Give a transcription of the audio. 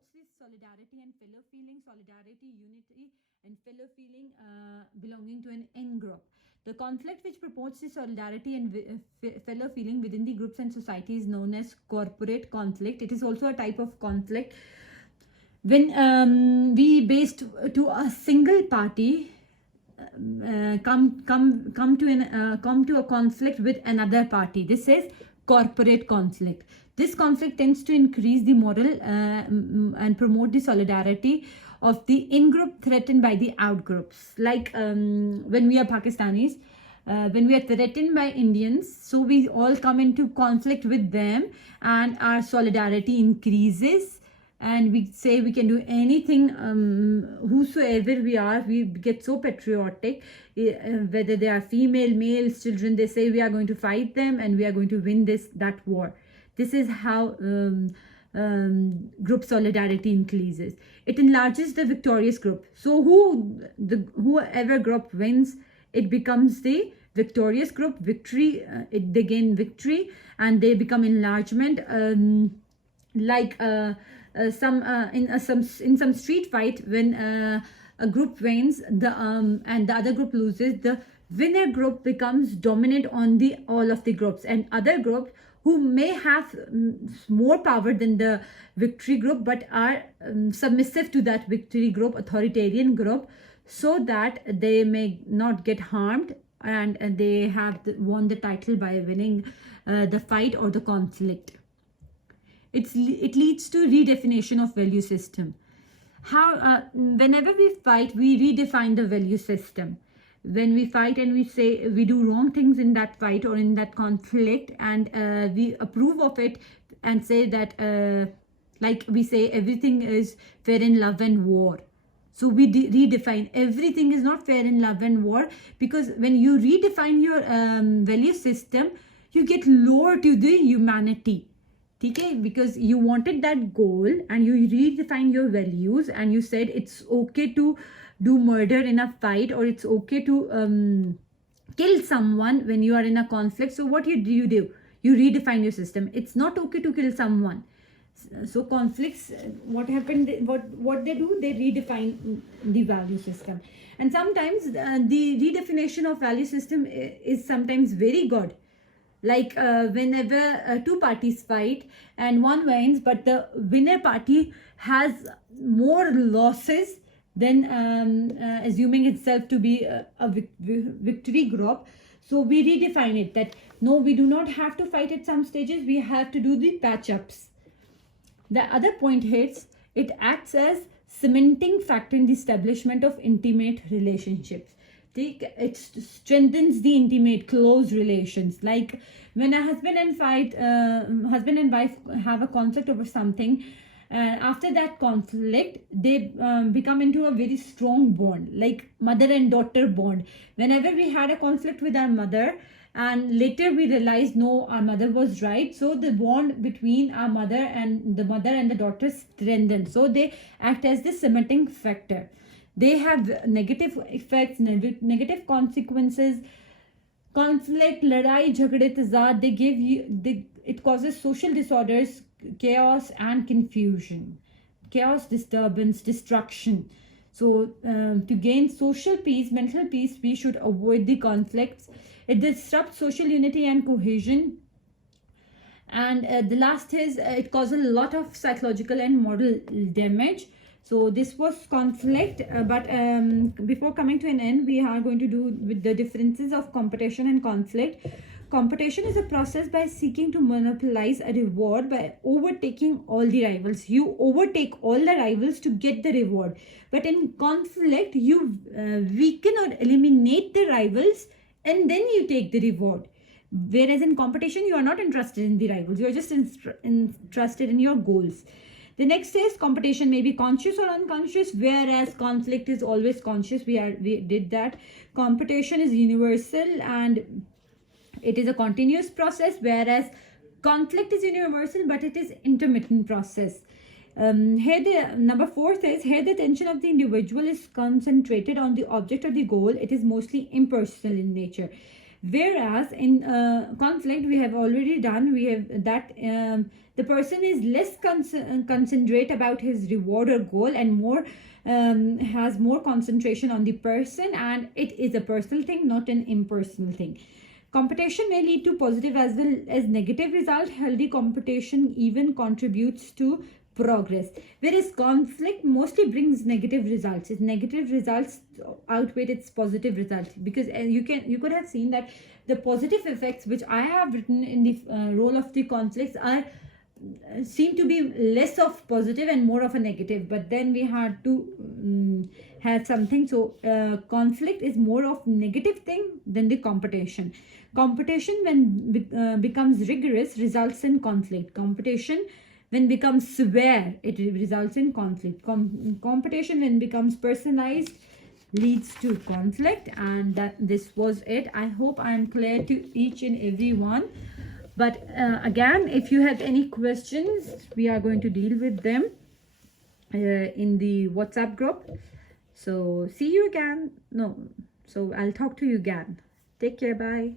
promotes this solidarity and fellow feeling, solidarity, unity, and fellow feeling belonging to an in group. The conflict which promotes the solidarity and fellow feeling within the groups and society is known as corporate conflict. It is also a type of conflict when we based to a single party come to a conflict with another party. This is corporate conflict. This conflict tends to increase the moral and promote the solidarity of the in-group threatened by the out-groups. Like when we are Pakistanis, when we are threatened by Indians, so we all come into conflict with them and our solidarity increases and we say we can do anything, whosoever we are, we get so patriotic, whether they are female, males, children, they say we are going to fight them and we are going to win that war. This is how group solidarity increases. It enlarges the victorious group. So whoever group wins, it becomes the victorious group. Victory, they gain victory and they become enlargement. In some street fight, when a group wins and the other group loses, the winner group becomes dominant on all of the groups, and other groups who may have more power than the victory group but are submissive to that victory group, authoritarian group, so that they may not get harmed and they have won the title by winning the fight or the conflict. It leads to redefinition of value system. Whenever we fight, we redefine the value system. When we fight and we say we do wrong things in that fight or in that conflict, and we approve of it and say that, like we say, everything is fair in love and war. So we redefine everything is not fair in love and war, because when you redefine your value system, you get lower to the humanity. Okay, because you wanted that goal and you redefine your values and you said it's okay to do murder in a fight, or it's okay to kill someone when you are in a conflict. So what do? You redefine your system. It's not okay to kill someone. So conflicts, what happened, what they do, they redefine the value system. And sometimes the redefinition of value system is sometimes very good. Like whenever two parties fight and one wins, but the winner party has more losses than assuming itself to be a victory group. So we redefine it that no, we do not have to fight at some stages, we have to do the patch-ups. The other point hits, it acts as cementing factor in the establishment of intimate relationships. It strengthens the intimate, close relations. Like when a husband and wife have a conflict over something, after that conflict, they become into a very strong bond, like mother and daughter bond. Whenever we had a conflict with our mother, and later we realized no, our mother was right, so the bond between our mother and the daughter strengthened. So they act as the cementing factor. They have negative effects, negative consequences. Conflict, ladai, jhagde, tazad, it causes social disorders, chaos and confusion. Chaos, disturbance, destruction. So to gain social peace, mental peace, we should avoid the conflicts. It disrupts social unity and cohesion. And the last is it causes a lot of psychological and moral damage. So this was conflict, but before coming to an end, we are going to do with the differences of competition and conflict. Competition is a process by seeking to monopolize a reward by overtaking all the rivals. You overtake all the rivals to get the reward. But in conflict, you weaken or eliminate the rivals and then you take the reward. Whereas in competition, you are not interested in the rivals. You are just interested in your goals. The next is competition may be conscious or unconscious, whereas conflict is always conscious. We did that. Competition is universal and it is a continuous process, whereas conflict is universal, but it is intermittent process. Here the number 4th is, here the attention of the individual is concentrated on the object or the goal. It is mostly impersonal in nature. Whereas in conflict, we have already done, we have that the the person is less concentrate about his reward or goal, and more has more concentration on the person, and it is a personal thing, not an impersonal thing. Competition may lead to positive as well as negative result. Healthy competition even contributes to progress, whereas conflict mostly brings negative results. Its negative results outweigh its positive results, because you could have seen that the positive effects which I have written in the role of the conflicts are seem to be less of positive and more of a negative, but then we had to have something. So conflict is more of negative thing than the competition. Competition when becomes rigorous results in conflict. Competition when becomes severe, it results in conflict. Competition when becomes personalized leads to conflict. And this was it. I hope I am clear to each and every one. But again, if you have any questions, we are going to deal with them in the WhatsApp group. So see you again. No, so I'll talk to you again. Take care. Bye.